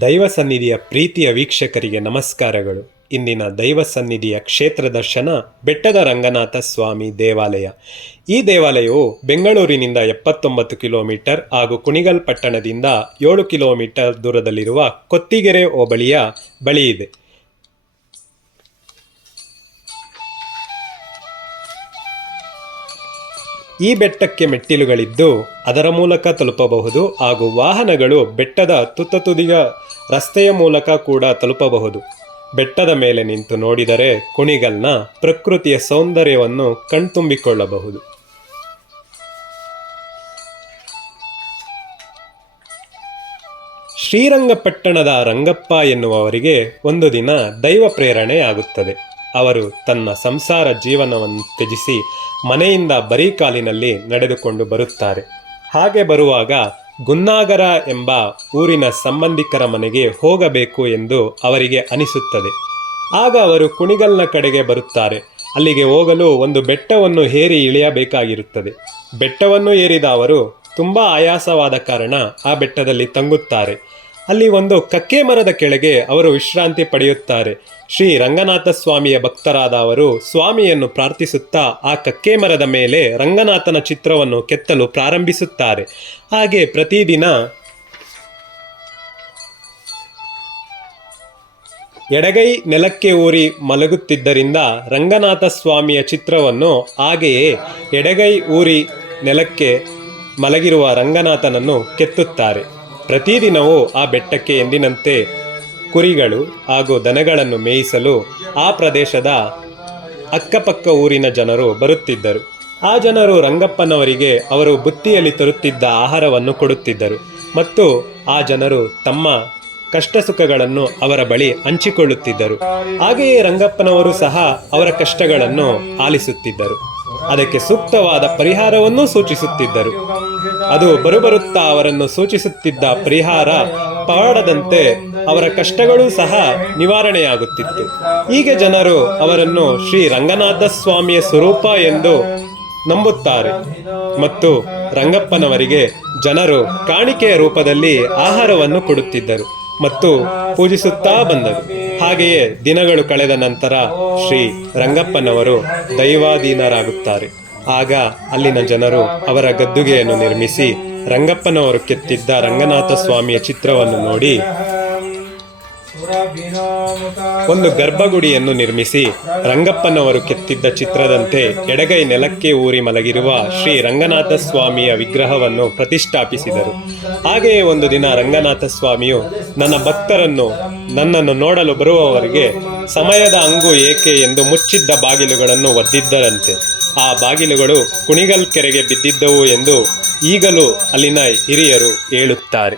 ದೈವ ಸನ್ನಿಧಿಯ ಪ್ರೀತಿಯ ವೀಕ್ಷಕರಿಗೆ ನಮಸ್ಕಾರಗಳು. ಇಂದಿನ ದೈವ ಸನ್ನಿಧಿಯ ಕ್ಷೇತ್ರ ದರ್ಶನ ಬೆಟ್ಟದ ರಂಗನಾಥ ಸ್ವಾಮಿ ದೇವಾಲಯ. ಈ ದೇವಾಲಯವು ಬೆಂಗಳೂರಿನಿಂದ ಎಪ್ಪತ್ತೊಂಬತ್ತು ಕಿಲೋಮೀಟರ್ ಹಾಗೂ ಕುಣಿಗಲ್ ಪಟ್ಟಣದಿಂದ ಏಳು ಕಿಲೋಮೀಟರ್ ದೂರದಲ್ಲಿರುವ ಕೊತ್ತಿಗೆರೆ ಹೋಬಳಿಯ ಬಳಿ ಇದೆ. ಈ ಬೆಟ್ಟಕ್ಕೆ ಮೆಟ್ಟಿಲುಗಳಿದ್ದು ಅದರ ಮೂಲಕ ತಲುಪಬಹುದು ಹಾಗೂ ವಾಹನಗಳು ಬೆಟ್ಟದ ತುತ್ತ ತುದಿಯ ರಸ್ತೆಯ ಮೂಲಕ ಕೂಡ ತಲುಪಬಹುದು. ಬೆಟ್ಟದ ಮೇಲೆ ನಿಂತು ನೋಡಿದರೆ ಕುಣಿಗಲ್ನ ಪ್ರಕೃತಿಯ ಸೌಂದರ್ಯವನ್ನು ಕಣ್ತುಂಬಿಕೊಳ್ಳಬಹುದು. ಶ್ರೀರಂಗಪಟ್ಟಣದ ರಂಗಪ್ಪ ಎನ್ನುವವರಿಗೆ ಒಂದು ದಿನ ದೈವ ಪ್ರೇರಣೆಯಾಗುತ್ತದೆ ಅವರು ತನ್ನ ಸಂಸಾರ ಜೀವನವನ್ನು ತ್ಯಜಿಸಿ ಮನೆಯಿಂದ ಬರೀ ಕಾಲಿನಲ್ಲಿ ನಡೆದುಕೊಂಡು ಬರುತ್ತಾರೆ. ಹಾಗೆ ಬರುವಾಗ ಗುನ್ನಾಗರ ಎಂಬ ಊರಿನ ಸಂಬಂಧಿಕರ ಮನೆಗೆ ಹೋಗಬೇಕು ಎಂದು ಅವರಿಗೆ ಅನಿಸುತ್ತದೆ. ಆಗ ಅವರು ಕುಣಿಗಲ್ನ ಕಡೆಗೆ ಬರುತ್ತಾರೆ. ಅಲ್ಲಿಗೆ ಹೋಗಲು ಒಂದು ಬೆಟ್ಟವನ್ನು ಏರಿ ಇಳಿಯಬೇಕಾಗಿರುತ್ತದೆ. ಬೆಟ್ಟವನ್ನು ಏರಿದ ಅವರು ತುಂಬ ಆಯಾಸವಾದ ಕಾರಣ ಆ ಬೆಟ್ಟದಲ್ಲಿ ತಂಗುತ್ತಾರೆ. ಅಲ್ಲಿ ಒಂದು ಕಕ್ಕೆ ಮರದ ಕೆಳಗೆ ಅವರು ವಿಶ್ರಾಂತಿ ಪಡೆಯುತ್ತಾರೆ. ಶ್ರೀ ರಂಗನಾಥ ಸ್ವಾಮಿಯ ಭಕ್ತರಾದ ಅವರು ಸ್ವಾಮಿಯನ್ನು ಪ್ರಾರ್ಥಿಸುತ್ತಾ ಆ ಕಕ್ಕೆ ಮರದ ಮೇಲೆ ರಂಗನಾಥನ ಚಿತ್ರವನ್ನು ಕೆತ್ತಲು ಪ್ರಾರಂಭಿಸುತ್ತಾರೆ. ಹಾಗೆ ಪ್ರತಿದಿನ ಎಡಗೈ ನೆಲಕ್ಕೆ ಊರಿ ಮಲಗುತ್ತಿದ್ದರಿಂದ ರಂಗನಾಥ ಸ್ವಾಮಿಯ ಚಿತ್ರವನ್ನು ಹಾಗೆಯೇ ಎಡಗೈ ಊರಿ ನೆಲಕ್ಕೆ ಮಲಗಿರುವ ರಂಗನಾಥನನ್ನು ಕೆತ್ತುತ್ತಾರೆ. ಪ್ರತಿದಿನವೂ ಆ ಬೆಟ್ಟಕ್ಕೆ ಎಂದಿನಂತೆ ಕುರಿಗಳು ಹಾಗೂ ದನಗಳನ್ನು ಮೇಯಿಸಲು ಆ ಪ್ರದೇಶದ ಅಕ್ಕಪಕ್ಕ ಊರಿನ ಜನರು ಬರುತ್ತಿದ್ದರು. ಆ ಜನರು ರಂಗಪ್ಪನವರಿಗೆ ಅವರು ಬುತ್ತಿಯಲ್ಲಿ ತರುತ್ತಿದ್ದ ಆಹಾರವನ್ನು ಕೊಡುತ್ತಿದ್ದರು ಮತ್ತು ಆ ಜನರು ತಮ್ಮ ಕಷ್ಟ ಸುಖಗಳನ್ನು ಅವರ ಬಳಿ ಹಂಚಿಕೊಳ್ಳುತ್ತಿದ್ದರು. ಹಾಗೆಯೇ ರಂಗಪ್ಪನವರು ಸಹ ಅವರ ಕಷ್ಟಗಳನ್ನು ಆಲಿಸುತ್ತಿದ್ದರು. ಅದಕ್ಕೆ ಸೂಕ್ತವಾದ ಪರಿಹಾರವನ್ನು ಸೂಚಿಸುತ್ತಿದ್ದರು. ಅದು ಬರುಬರುತ್ತಾ ಅವರನ್ನು ಸೂಚಿಸುತ್ತಿದ್ದ ಪರಿಹಾರ ಪಾಡದಂತೆ ಅವರ ಕಷ್ಟಗಳೂ ಸಹ ನಿವಾರಣೆಯಾಗುತ್ತಿತ್ತು. ಹೀಗೆ ಜನರು ಅವರನ್ನು ಶ್ರೀ ರಂಗನಾಥ ಸ್ವಾಮಿಯ ಸ್ವರೂಪ ಎಂದು ನಂಬುತ್ತಾರೆ. ಮತ್ತು ರಂಗಪ್ಪನವರಿಗೆ ಜನರು ಕಾಣಿಕೆಯ ರೂಪದಲ್ಲಿ ಆಹಾರವನ್ನು ಕೊಡುತ್ತಿದ್ದರು ಮತ್ತು ಪೂಜಿಸುತ್ತಾ ಬಂದರು. ಹಾಗೆಯೇ ದಿನಗಳು ಕಳೆದ ನಂತರ ಶ್ರೀ ರಂಗಪ್ಪನವರು ದೈವಾಧೀನರಾಗುತ್ತಾರೆ. ಆಗ ಅಲ್ಲಿನ ಜನರು ಅವರ ಗದ್ದುಗೆಯನ್ನು ನಿರ್ಮಿಸಿ ರಂಗಪ್ಪನವರು ಕೆತ್ತಿದ್ದ ರಂಗನಾಥ ಸ್ವಾಮಿಯ ಚಿತ್ರವನ್ನು ನೋಡಿ ಒಂದು ಗರ್ಭಗುಡಿಯನ್ನು ನಿರ್ಮಿಸಿ ರಂಗಪ್ಪನವರು ಕೆತ್ತಿದ್ದ ಚಿತ್ರದಂತೆ ಎಡಗೈ ನೆಲಕ್ಕೆ ಊರಿ ಮಲಗಿರುವ ಶ್ರೀ ರಂಗನಾಥ ಸ್ವಾಮಿಯ ವಿಗ್ರಹವನ್ನು ಪ್ರತಿಷ್ಠಾಪಿಸಿದರು. ಹಾಗೆಯೇ ಒಂದು ದಿನ ರಂಗನಾಥ ಸ್ವಾಮಿಯು ನನ್ನ ಭಕ್ತರನ್ನು, ನನ್ನನ್ನು ನೋಡಲು ಬರುವವರಿಗೆ ಸಮಯದ ಅಂಗು ಏಕೆ ಎಂದು ಮುಚ್ಚಿದ್ದ ಬಾಗಿಲುಗಳನ್ನು ಒದ್ದಿದ್ದರಂತೆ. ಆ ಬಾಗಿಲುಗಳು ಕುಣಿಗಲ್ ಕೆರೆಗೆ ಬಿದ್ದಿದ್ದವು ಎಂದು ಈಗಲೂ ಅಲ್ಲಿನ ಹಿರಿಯರು ಹೇಳುತ್ತಾರೆ.